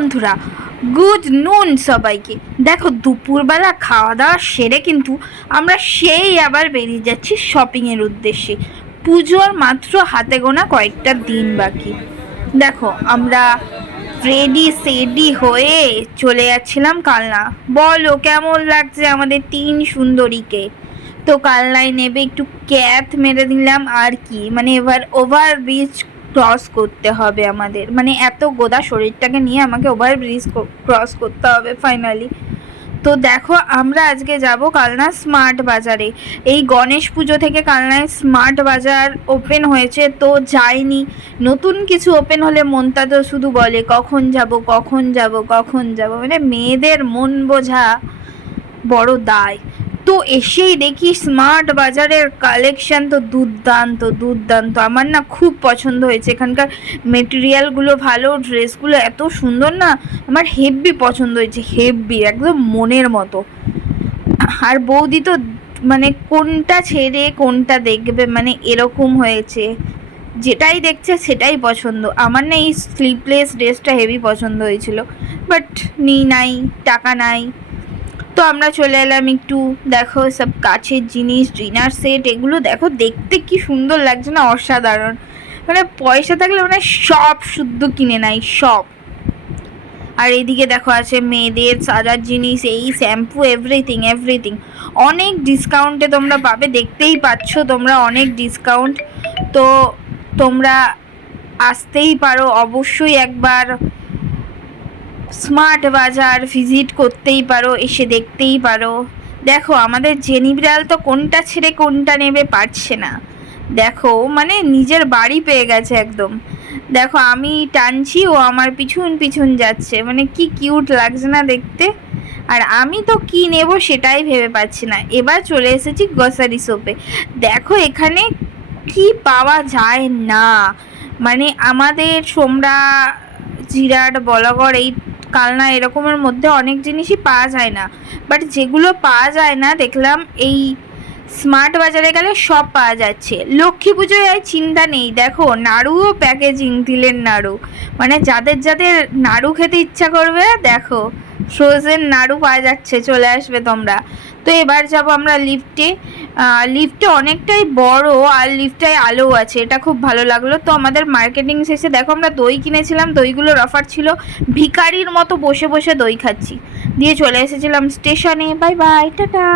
বন্ধুরা, গুড নুন সবাইকে। দেখো, দুপুরবেলা খাওয়া দাওয়া সেরে কিন্তু আমরা সেই আবার বেরিয়ে যাচ্ছি শপিংয়ের উদ্দেশ্যে। পুজোর মাত্র হাতে গোনা কয়েকটা দিন বাকি। দেখো, আমরা রেডি হয়ে চলে যাচ্ছিলাম কালনা। বলো কেমন লাগছে আমাদের তিন সুন্দরীকে? তো কালনায় নেবে একটু ক্যাথ মেরে দিলাম আর কি, মানে এবার ওভার ব্রিজ ক্রস করতে হবে আমাদের, মানে এত গোদা শরীরটাকে নিয়ে আমাকে ওভার ব্রিজ ক্রস করতে হবে ফাইনালি। তো দেখো, আমরা আজকে যাব কালনা স্মার্ট বাজারে। এই গণেশ পুজো থেকে কালনায় স্মার্ট বাজার ওপেন হয়েছে, তো যাইনি। নতুন কিছু ওপেন হলে মনটা তো শুধু বলে কখন যাব কখন যাব কখন যাব, মানে মেয়েদের মন বোঝা বড় দায়। তো এসেই দেখি স্মার্ট বাজারের কালেকশান তো দুর্দান্ত দুর্দান্ত। আমার না খুব পছন্দ হয়েছে, এখানকার মেটেরিয়ালগুলো ভালো, ড্রেসগুলো এত সুন্দর না, আমার হেব্বি পছন্দ হয়েছে, হেব্বি একদম মনের মতো। আর বৌদি তো মানে কোনটা ছেড়ে কোনটা দেখবে, মানে এরকম হয়েছে, যেটাই দেখছে সেটাই পছন্দ। আমার না এই স্লিভলেস ড্রেসটা হেভি পছন্দ হয়েছিল, বাট নাই, টাকা নাই। তো আমরা চলে এলাম একটু, দেখো সব কাছের জিনিস, ডিনার সেট, এগুলো দেখো দেখতে কি সুন্দর লাগছে না, অসাধারণ। মানে পয়সা থাকলে মানে সব শুদ্ধ কিনে নাই সব। আর এইদিকে দেখো আছে মেয়েদের সাজার জিনিস, এই শ্যাম্পু, এভরিথিং অনেক ডিসকাউন্টে তোমরা পাবে, দেখতেই পাচ্ছ তোমরা, অনেক ডিসকাউন্ট। তো তোমরা আসতেই পারো অবশ্যই, একবার স্মার্ট বাজার ভিজিট করতেই পারো, এসে দেখতেই পারো। দেখো আমাদের জেনি বিড়াল তো কোনটা ছেড়ে কোনটা নেবে পারছে না, দেখো মানে নিজের বাড়ি পেয়ে গেছে একদম। দেখো আমি টানছি, ও আমার পিছন পিছন যাচ্ছে, মানে কি কিউট লাগছে না দেখতে। আর আমি তো কি নেব সেটাই ভেবে পাচ্ছি না। এবার চলে এসেছি গ্রসারি শপে। দেখো এখানে কি পাওয়া যায় না, মানে আমাদের সোমরা, জিরাট, বলাগড়, এই কালনা এরকমের মধ্যে অনেক জিনিসই পাওয়া যায় না, বাট যেগুলো পাওয়া যায় না দেখলাম এই স্মার্ট বাজারে গেলে সব পাওয়া যাচ্ছে। লক্ষ্মী পুজোয় আর চিন্তা নেই, দেখো নাড়ুও প্যাকেজিং, তিলের নাড়ু, মানে যাদের যাদের নাড়ু খেতে ইচ্ছা করবে দেখো ফ্রোজেন নাড়ু পাওয়া যাচ্ছে, চলে আসবে তোমরা। তো এবার যাব আমরা লিফটে। লিফটে অনেকটাই বড় আর লিফটায় আলো আছে, এটা খুব ভালো লাগলো। তো আমাদের মার্কেটিং শেষে দেখো আমরা দই কিনেছিলাম, দইগুলোর অফার ছিল, ভিখারির মতো বসে বসে দই খাচ্ছি, দিয়ে চলে এসেছিলাম স্টেশনে। Bye bye, tata.